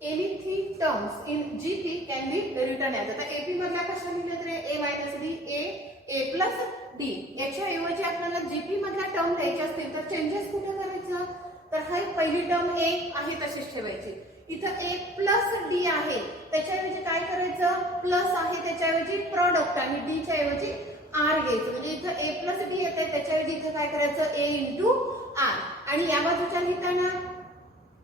any three terms in GP can be written as. आता AP मधल्या कशा लिहिल्या तर A minus D, A plus D. याच्या ऐवजी आपल्याला GP मधल्या टर्म द्यायच्या असतील तर चेंजेस कुठे करायचं? तर हा पहिली टर्म A आहे तशीच ठेवायची. इथं A plus D आहे त्याच्याऐवजी काय करायचं? प्लस आहे त्याच्याऐवजी प्रॉडक्ट आणि D च्या ऐवजी R घ्यायचं. म्हणजे इथं A plus D येते त्याच्याऐवजी इथं काय करायचं? A into R. आणि या बाजूच्या लिहिताना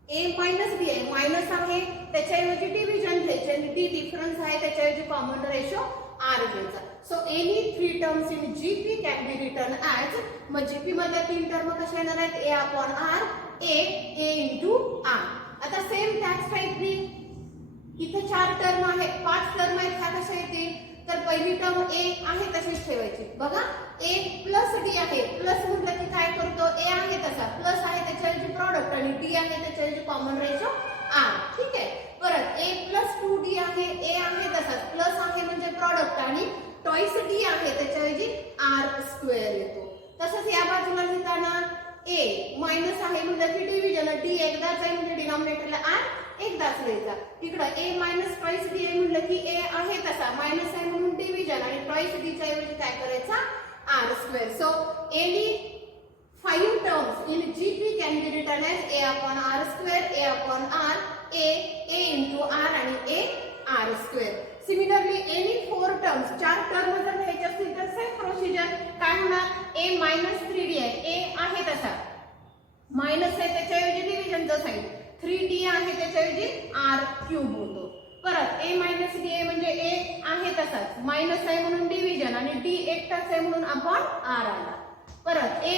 A minus D आहे, मायनस आहे त्याच्याऐवजी डिव्हिजन घ्यायचे आणि D डिफरन्स आहे त्याच्याऐवजी कॉमन रेशो R घ्यायचा. So any three terms in GP can be written as. मग GP मधल्या तीन टर्म कशा येणार आहेत? A upon R, A into R. आता सेम त्याच टाइपनी इथे चार टर्म आहेत, पाच टर्म आहेत, ह्या कशा येतील? तर पहिली टर्म A आहे तशीच ठेवायची. बघा A प्लस D आहे, प्लस म्हटलं की काय करतो? A आहे तसा, प्लस आहे त्याच्याऐवजी प्रॉडक्ट आणि D आहे त्याच्याऐवजी कॉमन रेशो R. ठीक आहे. परत A प्लस 2D आहे, A आहे तसाच, प्लस आहे म्हणजे प्रॉडक्ट आणि टॉईस D आहे त्याच्याऐवजी R स्क्वेअर येतो. तसंच या बाजूला लिहिताना A मायनस आहे म्हणजे की डिव्हिजन, D एकदाच आहे म्हणजे डिनॉमिनेटरला R एकदाच लिहायचा. तिकडं A मायनस टॉईस D आहे म्हटलं की A आहे तसा, मायनस आहे म्हणून डिव्हिजन आणि टॉईस D च्या ऐवजी काय करायचा? R square. So any five terms in GP can be written as A upon R square, A upon R, A into R आणि A R square. Similarly, any four terms, चार term जर घ्यायचे असतील तर सेम प्रोसिजर काय होणार? A minus 3D आहे, A आहे तसा, मायनस आहे त्याच्याऐवजी डिव्हिजनचा साइन, 3D आहे त्याच्याऐवजी R क्यूब होतो. परत A minus D आहे म्हणजे A आहे तसाच, मायनस आहे म्हणून डिव्हिजन आणि D एकटाच आहे म्हणून अपॉन R आला. परत A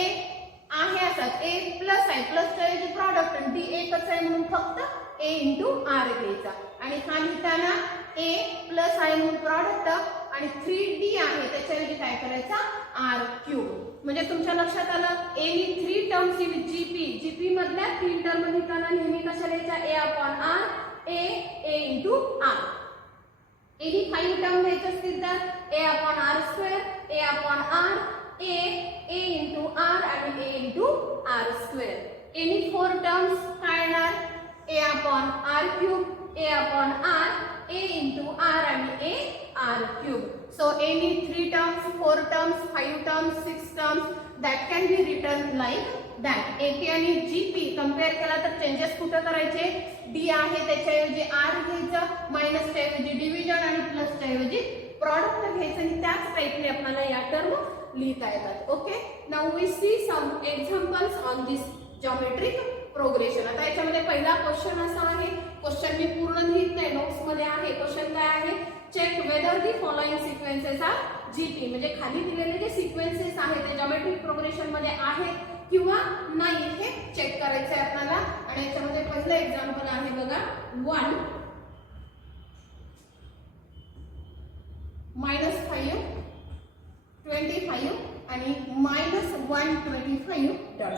आहे असाच, A प्लस आहे, प्लसच्या ऐवजी प्रॉडक्ट आणि D एकच आहे म्हणून फक्त A into R घ्यायचा. आणि हा लिहिताना A प्लस आहे म्हणून प्रॉडक्ट आणि 3D आहे त्याच्याऐवजी काय करायचा? R cube. म्हणजे तुमच्या लक्षात आलं any three terms in GP मधल्या तीन टर्म लिहिताना नेहमी कशा लिहायच्या? A upon R, A into R. Any five term घ्यायचे असतील तर A upon R square, A upon R, A into R आणि A into R square. Any four terms काय येणार? A upon R cube, A upon R, A into R आणि A R cube. So any three terms, four terms, five terms, six terms that can be written like that. AP आणि GP compare केला तर changes कुठे करायचे? D आहे त्याच्याऐवजी R घ्यायचं, मायनसच्या ऐवजी डिव्हिजन आणि प्लसच्या ऐवजी प्रॉडक्ट घ्यायचं आणि त्याच टाइपने आपल्याला या टर्म लिहिता येतात. Okay, now we see some examples on this geometric progression. आता याच्यामध्ये पहिला क्वेश्चन असा आहे, क्वेश्चन मी पूर्ण लिहित नाही, नोट्स मध्ये आहे. क्वेश्चन काय आहे? Check whether the following sequences are GP. म्हणजे खाली दिलेले जे सिक्वेन्सेस आहेत ते जॉमेट्रिक प्रोग्रेशन मध्ये आहेत किंवा नाही हे चेक करायचं आहे आपल्याला. आणि याच्यामध्ये पहिलं एक्झाम्पल आहे बघा, 1 -5 25 आणि -125 डॉट.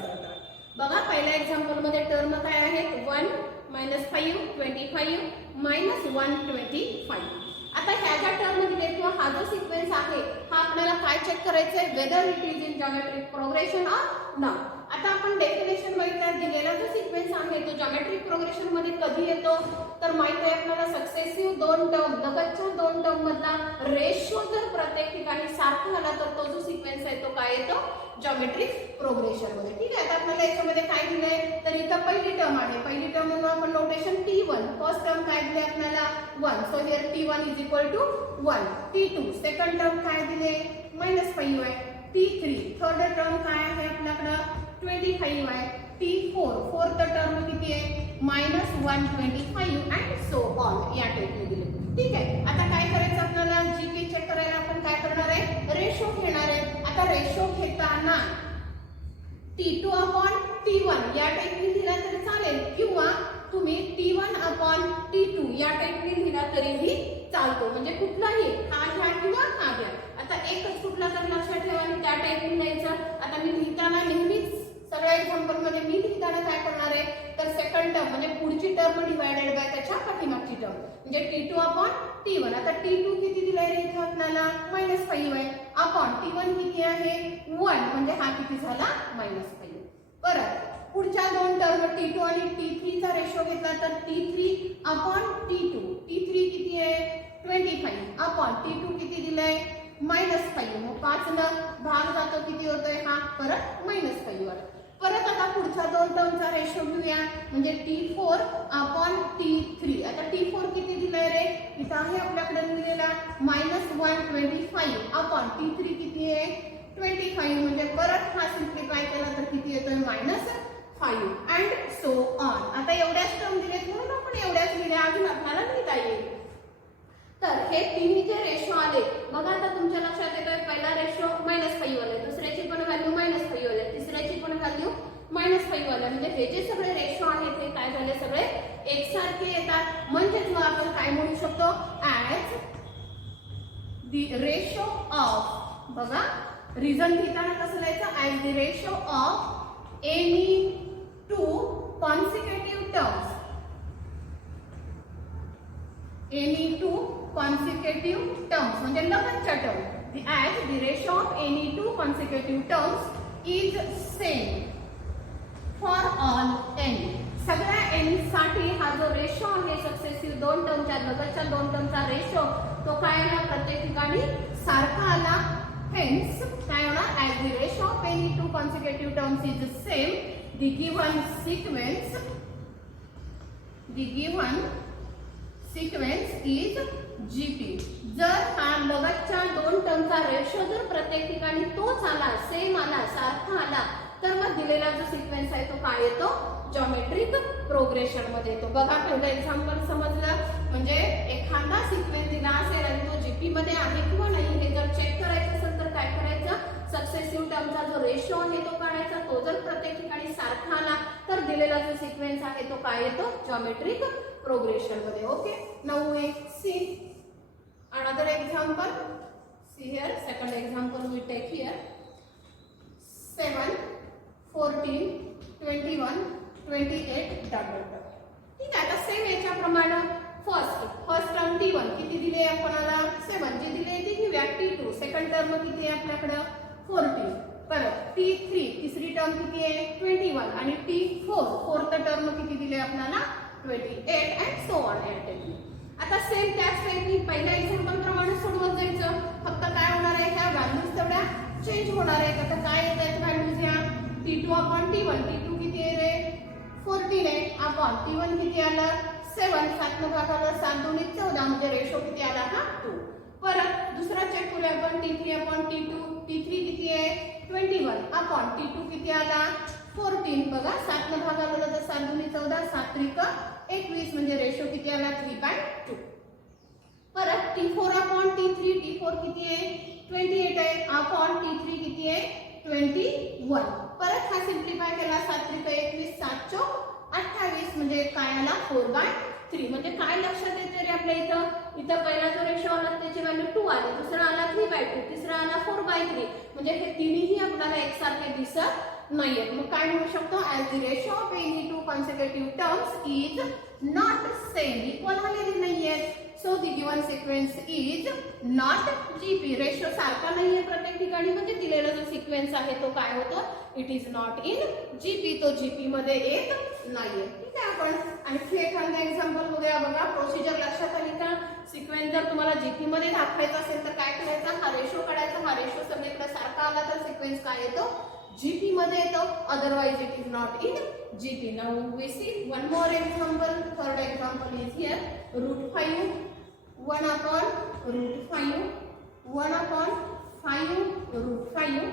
बघा पहिल्या एक्झाम्पल मध्ये टर्म काय आहेत? 1 -5 25 -125. आता ह्या ज्या टर्म दिले किंवा हा जो सिक्वेन्स आहे हा आपल्याला काय चेक करायचा आहे? Whether it is in geometric progression or not. आता आपण डेफिनेशन बघितलं, दिलेला जो सिक्वेन्स आहे तो जॉमेट्रिक प्रोग्रेशन मध्ये कधी येतो? तर माहित आहे आपल्याला सक्सेसिव्ह दोन टर्म, लगतच्या दोन टर्म मधला रेशो जर प्रत्येक ठिकाणी सारखा आला तर तो जो सिक्वेन्स आहे तो काय येतो? जॉमेट्रिक प्रोग्रेशन मध्ये. ठीक आहे. आता आपल्याला याच्यामध्ये काय दिलंय? तर इथं पहिली टर्म आहे, पहिली टर्म म्हणून आपण नोटेशन T1. फर्स्ट टर्म काय दिले आपल्याला? 1. So here T1 is equal to 1. T2 second term काय दिले? -5 आहे. T3 थर्ड टर्म काय आहे आपल्याकडं? 25 आहे. T4 फोर्थ टर्म किती आहे? -125 अँड सो ऑन. या टाइपने दिले. ठीक आहे. आता काय करायचं आपल्याला? GP चेक करायला आपण काय करणार आहे? रेशो घेणार आहे. आता रेशो घेताना T2 upon T1 या टाइपने लिहिला तरी चालेल किंवा तुम्ही T1 upon T2 या टाइपने लिहिला तरीही चालतो. म्हणजे कुठलाही हा घ्या किंवा हा घ्या. आता एकच कुठला तर लक्षात ठेवा आणि त्या टाइपने लिहायचं. आता मी लिहिताना नेहमीच सगळ्या एक्झाम्पल मध्ये मी लिहिताना काय करणार आहे? तर सेकंड टर्म म्हणजे पुढची टर्म डिवाइडेड बाय त्याच्या पाठीमागची टर्म म्हणजे T2 upon T1. आता T2 किती दिलाय रे इथं आपल्याला? -5 आहे. अपॉन T1 किती आहे? 1 म्हणजे हा किती झाला? -5. परत पुढच्या दोन टर्म T2 आणि T3 चा रेशो घेतला तर T3 अपॉन T2. T3 किती आहे 25 अपॉन T2 किती दिलंय -5. मग 5 न भाग जातो किती होतोय हा परत -5 वर. परत आता पुढच्या दोन टर्मचा रेशो घेऊया म्हणजे T4 अपॉन T3. आता T4 किती दिलंय रे इथं आहे आपल्याकडे दिलेला -125 अपॉन T3 किती आहे 25. म्हणजे परत हा सिम्प्लिफाय केला तर किती येतोय -5 अँड सो ऑन. आता एवढ्याच टर्म दिलेत म्हणून आपण एवढ्याच लिहिल्या, अजून आपल्याला लिहिता येईल. तर हे तिन्ही जे रेशो आले बघा, आता तुमच्या लक्षात येतोय पहिला रेशो -5 आले, दुसऱ्याची पण व्हॅल्यू -5 आले, तिसऱ्याची पण व्हॅल्यू -5 आले. म्हणजे हे जे सगळे रेशो आहेत हे काय झाले सगळे एकसारखे येतात. म्हणजे मग आपण काय म्हणू शकतो ॲज द रेशो ऑफ, बघा रिझन घेताना कसं लिहायचं as the ratio of any two consecutive terms. Any two consecutive terms म्हणजे लगतच्या term. as the ratio of any two consecutive terms is same for all n. सगळ्या n साठी हा जो रेशो आहे सक्सेसिव्ह दोन टर्मच्या लगतच्या दोन टर्मचा रेशो तो काय आला प्रत्येक ठिकाणी सारखा आला. hence काय होणार as the ratio of any two consecutive terms is same the given sequence is GP. जर हा लगतच्या दोन टर्मचा रेशो जर प्रत्येक ठिकाणी तोच आला, सेम आला, सारखा आला, तर मग दिलेला जो सिक्वेन्स आहे तो काय येतो जॉमेट्रिक प्रोग्रेशन मध्ये येतो. बघा पहिलं एक्झाम्पल समजलं. म्हणजे एखादा सिक्वेन्स दिला असेल आणि तो जीपी मध्ये आहे किंवा नाही हे जर चेक करायचं असेल तर काय करायचं सक्सेसिव्ह टर्मचा जो रेशो आहे तो काढायचा. तो जर प्रत्येक ठिकाणी सारखा आला तर दिलेला जो सिक्वेन्स आहे तो काय येतो जॉमेट्रिक प्रोग्रेशन मध्ये. Okay, now we see another example. See here, second example we take here 7 14 21 28 dot dot dot. ठीक आहे. आता सेम याच्याप्रमाणे फर्स्ट टर्म T1 किती दिले आपल्याला 7 जी दिली ती घेऊया. T2 सेकंड टर्म किती आहे आपल्याकडे 14. परत T3 तिसरी टर्म किती आहे 21 आणि T4 फोर्थ टर्म किती दिले आपल्याला 28 अँड सो ऑन ॲट. आता सेम त्याच टाइपनी पहिल्या एक्झाम्पल प्रमाणे सोडवत जायचं. फक्त काय होणार आहे ह्या व्हॅल्यूज तेवढ्या चेंज होणार आहेत. आता काय येत आहेत व्हॅल्यूज या T2 अपॉन T1. T2 किती आहे रे 14 आहे अपॉन T1 किती आलं 7. 7 न भागाला 7 2 14 म्हणजे रेशो किती आला हा 2. परत दुसरा चेक करूया आपण T3 अपॉन T2. T3 किती आहे 21 अपॉन T2 किती आला 14. बघा 7 न भागाला तर 7 2 14 7 3 21 म्हणजे रेशो किती आला 3/2. परत T4 अपॉन T3. T4 किती आहे 28 आहे अपॉन T3 किती आहे 21. परत हा सिम्प्लिफाय केला 7 3 21 7 चौक 28 म्हणजे काय आला 4/3. म्हणजे काय लक्षात येते रे आपल्या इथं पहिला जो रेशो आला त्याची व्हॅल्यू 2 आली, दुसरा आला 3/2, तिसरा आला 4/3. म्हणजे हे तिन्ही आपल्याला एकसारखे दिसत नाहीये. मग काय म्हणू शकतो as the ratio of any two consecutive terms is not same. Equal झालेली नाहीये. So the given sequence is not GP. Ratio सारखा नाहीये प्रत्येक ठिकाणी म्हणजे दिलेला जो सिक्वेन्स आहे तो काय होतो it is not in GP. तो जीपी मध्ये येत नाहीये. ठीक आहे. आपण आणखी एखादा एक्झाम्पल बघूया. बघा प्रोसिजर लक्षात आली का. सिक्वेन्स जर तुम्हाला जीपी मध्ये दाखवायचा असेल तर काय करायचं हा रेशो काढायचा. हा रेशो सगळीकडे सारखा आला तर सिक्वेन्स काय येतो जीपी मध्ये येतो. Otherwise it is not in GP. Now we see one more example. Third example is here √5 1 upon √5 1 upon 5 √5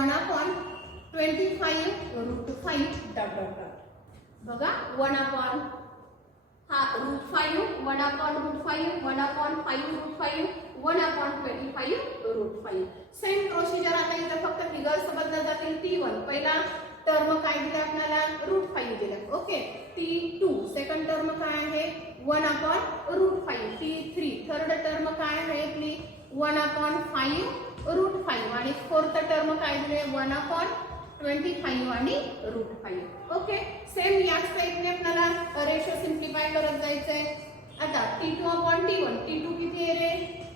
1 upon 25 √5 dot dot dot. बघा 1 upon हा √5 1 upon √5 1 upon 5 √5 1 upon 25 √5. Same procedure. आता इथे फक्त फिगर्स बदलत जातील. T1 पहिला टर्म काय दिला आपल्याला √5 दिला. ओके. T2 सेकंड टर्म काय आहे 1 upon √5. T3 थर्ड टर्म काय आहे आपली 1 upon 5 √5 आणि फोर्थ टर्म काय दिले 1 upon 25 आणि √5. ओके. सेम याच टाइपने आपल्याला रेशो सिम्प्लिफाय करत जायचंय. आता T2 upon T1. T2 किती आहे रे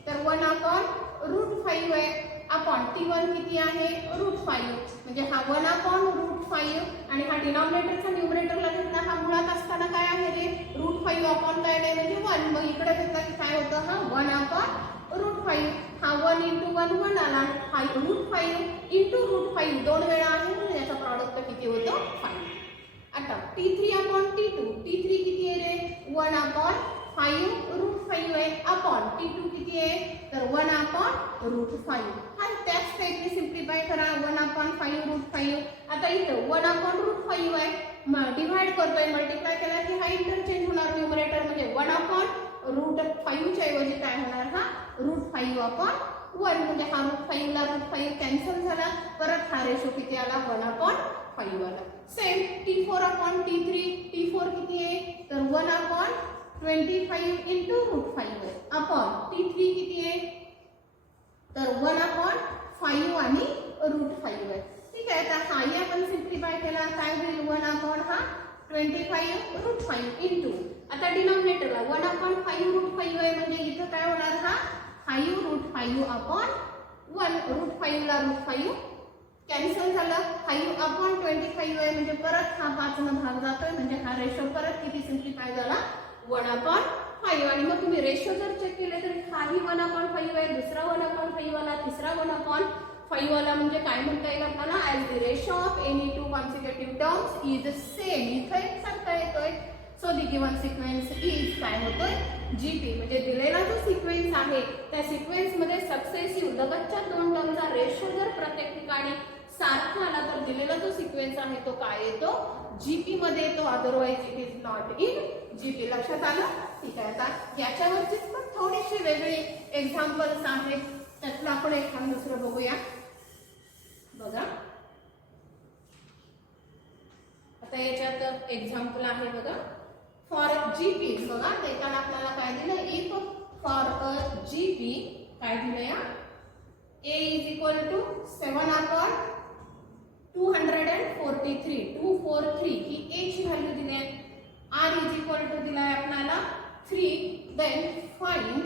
तर 1 upon √5 आहे अपॉन T1 किती आहे √5 म्हणजे हा 1 upon √5 आणि हा डिनॉमिनेटर 5 अपॉन काय नाही म्हणजे 1. मग इकडे घेतला की काय होतं हा 1 अपॉन √5. हा 1 × 1 1 आला. हा √5 × √5 दोन वेळा आहे म्हणजे याचा प्रॉडक्ट किती होतं 5. आता T3 अपॉन T2. T3 किती आहे रे 1 अपॉन 5 √5 आहे अपॉन T2 किती आहे तर 1 अपॉन √5. हा त्याच टाइपने सिम्प्लिफाय करा 1 अपॉन 5 √5. आता इथं 1 अपॉन √5 आहे डिवाइड करतोय मल्टिप्लाय केला की हा इंटरचेंज होणार न्यूमरेटर म्हणजे 1 अपॉन √5 च्या ऐवजी काय होणार हा √5 अपॉन 1 म्हणजे हा √5 ला √5 कॅन्सल झाला. परत हा रेशो किती आला 1 अपॉन 5 आला. Same T4 upon T3. T4 किती आहे तर 1 अपॉन 25 × √5 आहे अपॉन T3 किती आहे तर 1 अपॉन 5 आणि √5 आहे. ठीक आहे. आता हाही आपण सिम्प्लिफाय केला काय होईल 1 अपॉन हा 25 √5 इंटू आता डिनॉमिनेटरला 1 अपॉन 5 √5 आहे म्हणजे इथं काय होणार हा 5 √5 अपॉन 1. √5 ला √5 कॅन्सल झालं. 5 अपॉन 25 आहे म्हणजे परत हा 5 न भाग जातोय म्हणजे हा रेशो परत किती सिम्प्लिफाय झाला 1 अपॉन 5. आणि मग तुम्ही रेशो जर चेक केले तर हाही 1 अपॉन 5 आहे दुसरा 1 अपॉन 5 वाला तिसरा 1 अपॉन 5 वाला म्हणजे काय म्हणता येईल आपल्याला as the ratio of any two consecutive terms is same. इथं एक सांगता येतोय. So the given sequence is काय होतोय जीपी म्हणजे दिलेला जो सिक्वेन्स आहे त्या सिक्वेन्स मध्ये सक्सेसिव्ह लगतच्या दोन टर्मचा रेशो जर प्रत्येक ठिकाणी सारखा आला तर दिलेला जो सिक्वेन्स आहे तो काय येतो जीपी मध्ये येतो. Otherwise it is not in GP. लक्षात आलं. ठीक आहे. आता याच्यावरचीच पण थोडीशी वेगळी एक्झाम्पल्स आहेत त्यातलं आपण एखादं दुसरं बघूया. बघा आता याच्यात एक्झाम्पल आहे बघा फॉर जीपी. बघा देताना आपल्याला काय दिलं इफ फॉर अ जीपी काय दिलं या a is equal to 7 upon 243 243 ही a ची व्हॅल्यू दिली आहे. r इज इक्वल टू दिला आहे आपल्याला 3. Then find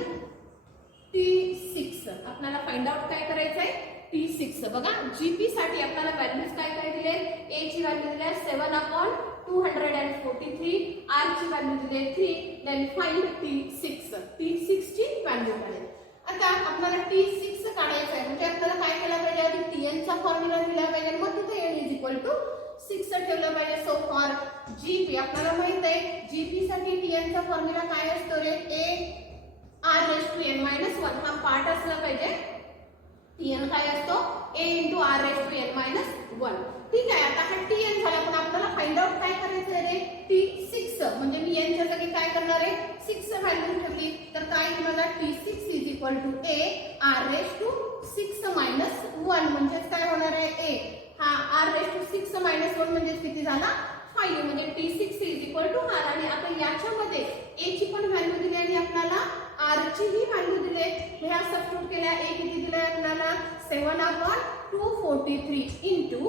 T6. आपल्याला फाइंड आउट काय करायचं आहे T6. बघा जीपी साठी आपल्याला व्हॅल्यूज काय काय दिले a ची व्हॅल्यू दिली आहे 7 अपॉन 243 r ची व्हॅल्यू दिली आहे 3. Then find T6. T6 ची व्हॅल्यू काढायची. आता आपल्याला T6 काढायचं आहे म्हणजे आपल्याला काय केलं पाहिजे आधी Tn चा फॉर्म्युला दिला पाहिजे मग तिथे n इज इक्वल टू 6 ठेवलं पाहिजे. सो फॉर जीपी आपल्याला माहित आहे जीपी साठी Tn चा फॉर्म्युला काय असतो रे a r⁻n−1 हा पार्ट असला पाहिजे. Tn काय असतो a × r⁻n−1. ठीक आहे. आता हा Tn झाला पण आपल्याला फाइंड आउट काय करायचं आहे रे T6 म्हणजे मी n च्या जागी काय करणार आहे 6 व्हॅल्यू ठेवली तर काय मला T6 is equal to a r⁻6 - 1 म्हणजे काय होणार आहे a हा r⁻6 - 1 म्हणजे किती झाला 5 म्हणजे T6 is equal to r. आणि आता याच्यामध्ये a ची पण व्हॅल्यू दिली आणि आपल्याला r ची ही व्हॅल्यू दिली ह्या सबस्टिट्यूट केल्या. a किती दिले आपल्याला 7 अपॉन 243 इंटू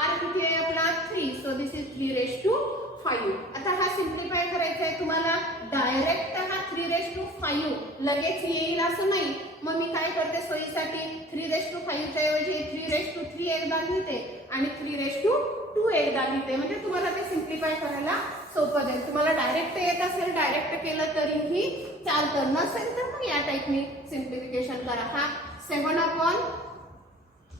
r किती आहे आपला 3. So this is 3⁵5. आता हा सिम्प्लिफाय करायचा आहे तुम्हाला डायरेक्ट हा 3⁵5 लगेच येईल असं नाही. मग मी काय करते सोयीसाठी 3⁵5 च्या ऐवजी 3⁵3 एकदा लिहिते आणि 3⁵2 एकदा लिहिते म्हणजे तुम्हाला ते सिम्प्लिफाय करायला सोपं जाईल. तुम्हाला डायरेक्ट येत असेल डायरेक्ट केलं तरीही चालतं नसेल तर मग या टाइपनी सिम्प्लिफिकेशन करा. हा 7 अपॉन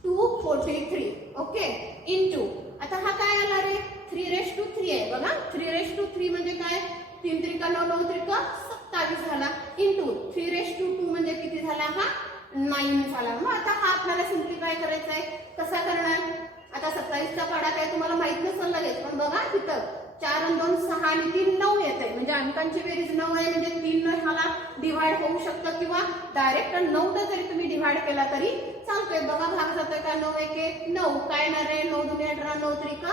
243 ओके इंटू आता हा काय आला रे 3⁵3 आहे बघा 3⁵3 म्हणजे काय 3 त्रिका 9 9 त्रिका 27 झाला इंटू 3⁵2 म्हणजे किती झाला हा 9 झाला. मग आता हा आपल्याला सिम्प्लिफाय करायचा आहे कसा करणार. आता 27 चा पाडा काय तुम्हाला माहित नसेल लगेच पण बघा तिथं 4 आणि 2 6 आणि 3 9 येत आहे म्हणजे अंकांची बेरीज 9 आहे म्हणजे 3 न ह्याला डिवाइड होऊ शकतं किंवा डायरेक्ट 9 ने जरी तुम्ही डिवाइड केला तरी चालतोय. बघा भाग जातोय का 9 1 1 9 काय येणार आहे 9 2 18 9 त्रिका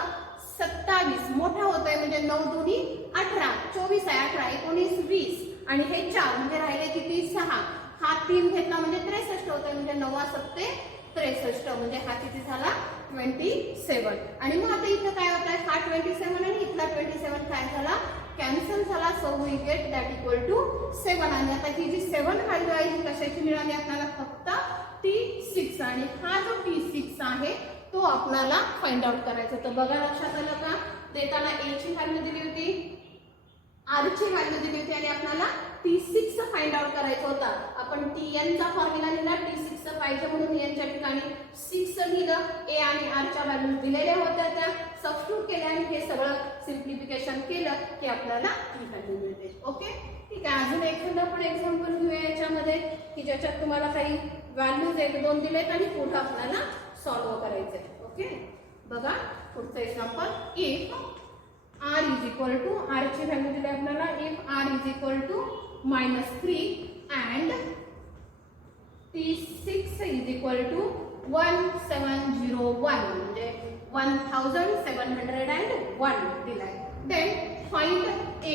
27 मोठा होतोय म्हणजे 9 2 18 24 आहे 18 19 20 आणि हे 4 म्हणजे राहिले किती 6 हा 3 घेतला म्हणजे 63 होतोय म्हणजे 9 7 63 म्हणजे हा किती झाला 27. आणि मग आता इथं काय होत आहे हा 27 आणि इथला 27 काय झाला कॅन्सल झाला. So we get that equal to 7. आणि आता ही जी 7 व्हॅल्यू आहे ही कशाची मिळाली आपल्याला फक्त T6 आणि हा जो T6 आहे तो आपल्याला फाइंड आउट करायचा. तर बघा लक्षात आलं का देताना a ची व्हॅल्यू दिली होती आर ची व्हॅल्यू दिली होती आणि आपल्याला T6 फाइंड आउट करायचा होता. आपण Tn चा फॉर्म्युला लिहिला, T6 पाहिजे म्हणून n च्या ठिकाणी 6 लिहिलं. A आणि R च्या व्हॅल्यू दिलेल्या होत्या, त्या सबस्टिट्यूट केल्या आणि हे सगळं सिम्प्लिफिकेशन केलं की आपल्याला ही व्हॅल्यू मिळते. ओके, ठीक आहे. अजून एखादा आपण एक्झाम्पल घेऊया याच्यामध्ये की ज्याच्यात तुम्हाला काही व्हॅल्यूज 1-2 दिलेत आणि पुढे आपल्याला सॉल्व्ह करायचंय. ओके, बघा पुढचं example. If r is equal to, r ची व्हॅल्यू दिली आपल्याला, if r is equal to -3 and T6 is equal to 1701 म्हणजे 1701 दिलाय. Then find a.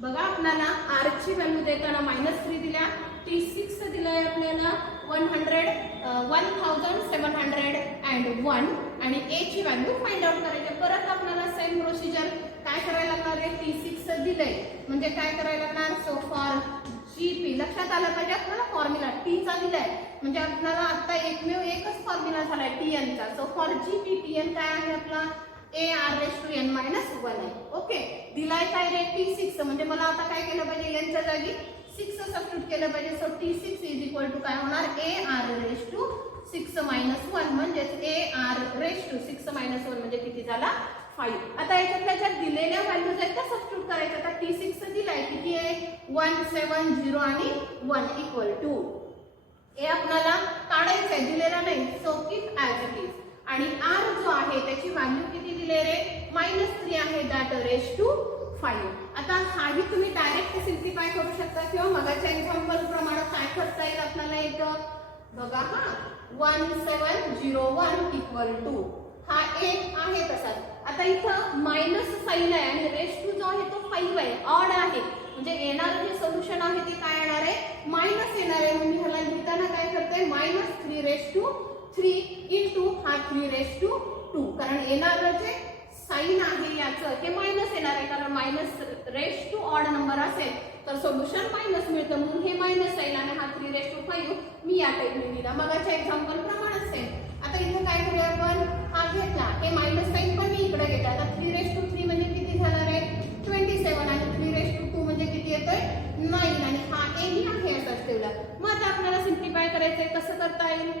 बघा आपल्याला r ची व्हॅल्यू देताना -3 दिल्या, T6 दिलाय आपल्याला 1701 आणि a ची व्हॅल्यू फाइंड आउट करायची. परत आपल्याला सेम प्रोसिजर काय करायला लागणार आहे, T6 दिलंय म्हणजे काय करायला लागणार, सो फॉर Gp. लक्षात आलं पाहिजे आपल्याला फॉर्म्युला T चा दिलाय म्हणजे आपल्याला आता एकमेव एकच फॉर्म्युला झालाय Tn चा. सो फॉर Gp Tn काय आहे आपला AR⁻n - 1 आहे. ओके, दिलाय काय रे T6 म्हणजे मला आता काय केलं पाहिजे, यांच्या जागी 6 सबस्टिट्यूट केलं पाहिजे. So T6 is equal to काय होणार, AR⁻6 - 1 म्हणजे AR⁻6 - 1 म्हणजे किती झाला, 5. आता याच्यातल्या ज्या दिलेल्या व्हॅल्यूज आहेत त्या सबस्टिट्यूट करायच्या. आता T6 दिलाय किती आहे, 170 आणि 1 इक्वल टू हे आपल्याला काढायचं आहे, दिलेला नाही. So keep as it is. आणि R जो आहे त्याची व्हॅल्यू किती दिले रे, -3 आहे, दॅट रेज टू 5. आता हाही तुम्ही डायरेक्ट सिम्प्लिफाय करू शकता किंवा मगाच्या एक्झाम्पल प्रमाणे काय करता येईल आपल्याला इथं बघा. हा 1701 इक्वल टू हा एक आहे तसाच. आता इथं मायनस साइन आहे आणि रेज टू जो आहे तो 5 आहे, ऑड आहे म्हणजे येणारं जे सोल्युशन आहे ते काय येणार आहे, मायनस येणार आहे. मी ह्याला लिहिताना काय करते, -3 इंटू हा 3 कारण येणारं जे साइन आहे याचं ते मायनस येणार आहे, कारण -रेज टू ऑड नंबर असेल तर सोल्युशन मायनस मिळतं म्हणून हे मायनस येईल आणि हा 3/5 मी या टाइपने लिहिला, मगाच्या एक्झाम्पल प्रमाणेच आहे. आता इथे काय करूया आपण, हा घेतला, हे मायनस साइन पण मी इकडे घेतला. आता 3/3 म्हणजे किती झालं रे, 27 आणि 3/2 म्हणजे किती येतोय, 9 आणि हा a ही आहे असाच ठेवला. मग आता आपल्याला सिम्प्लिफाय करायचंय, कसं करता येईल.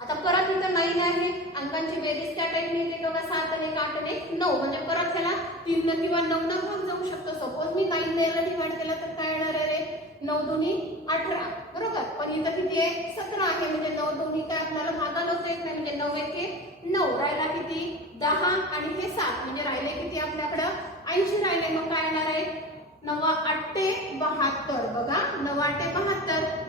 आता परत इथं 9 आहे, अंकांची बेरीज त्या टाइपने येते बघा, 7 आणि 8 आणि 9 म्हणजे परत ह्याला 3 किंवा 9 भाग जाऊ शकतो. सपोज मी 9 ने याला डिवाइड केला तर काय येणार आहे रे, 9 दुनी 18 बरोबर. पण इथं किती आहे, 17 आहे म्हणजे 9 दुनी काय आपल्याला भागाला होत नाही म्हणजे 9 एके 9 राहिला किती 10 आणि हे 7 म्हणजे राहिले किती आपल्याकडं 80 राहिले. मग काय येणार आहे, 9×8 = 72 बघा, 9×8 =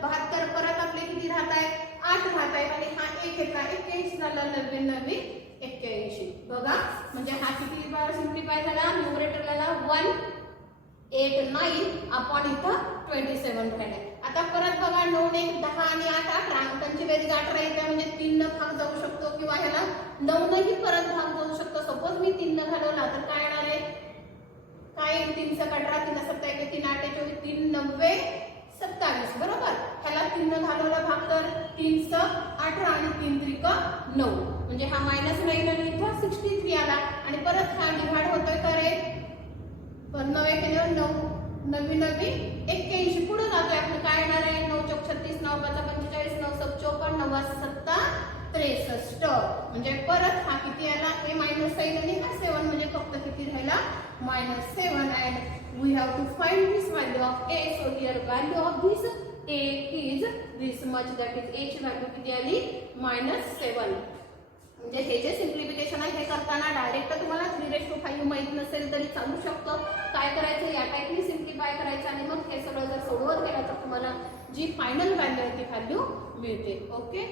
72. परत आपले किती राहत आहे, 8 राहत आहेत आणि हा 1 येतला 81 झाला, 99 81 बघा. म्हणजे हा किती बार सिम्प्लिफाय झाला, न्यूमरेटरला 189 अपॉन इथं 27 राहिले. आता परत बघा 9 1 10 आणि 8 18 अंकांची बेरीज 18 येते म्हणजे 3 न भाग जाऊ शकतो किंवा ह्याला 9 नही परत भाग जाऊ शकतो. सपोज मी 3 न घालवला तर काय येणार आहे, काय 3 × 18 3 × 7 = 3 8 24 3 9 27 बरोबर. ह्याला 3 न घालवला भाग तर 3 × 18 आणि 3 × 9 म्हणजे हा -9 आणि इथं 63 आला आणि परत हा डिवाइड होतोय का रे, 9 1 9 99 81 पुढे जातोय. आपलं काय येणार आहे, 9 × 36 9 × 5 = 45 9 × 7 = 54 9 × 7 = 63 म्हणजे परत हा किती आला, हे मायनस साइन आणि हा 7 म्हणजे फक्त किती राहिला, -7. and we have to find this value of a. so here value of this a is this much, that is a ची व्हॅल्यू किती आली, -7. म्हणजे हे जे सिम्प्लिफिकेशन आहे हे करताना डायरेक्ट तुम्हाला 3/5 माहित नसेल तरी चालू शकतं. काय करायचं, या टाइपने सिम्प्लिफाय करायचं आणि मग हे सगळं जर सोडवत गेलं तर तुम्हाला जी फायनल व्हॅल्यू आहे ती व्हॅल्यू मिळते. ओके.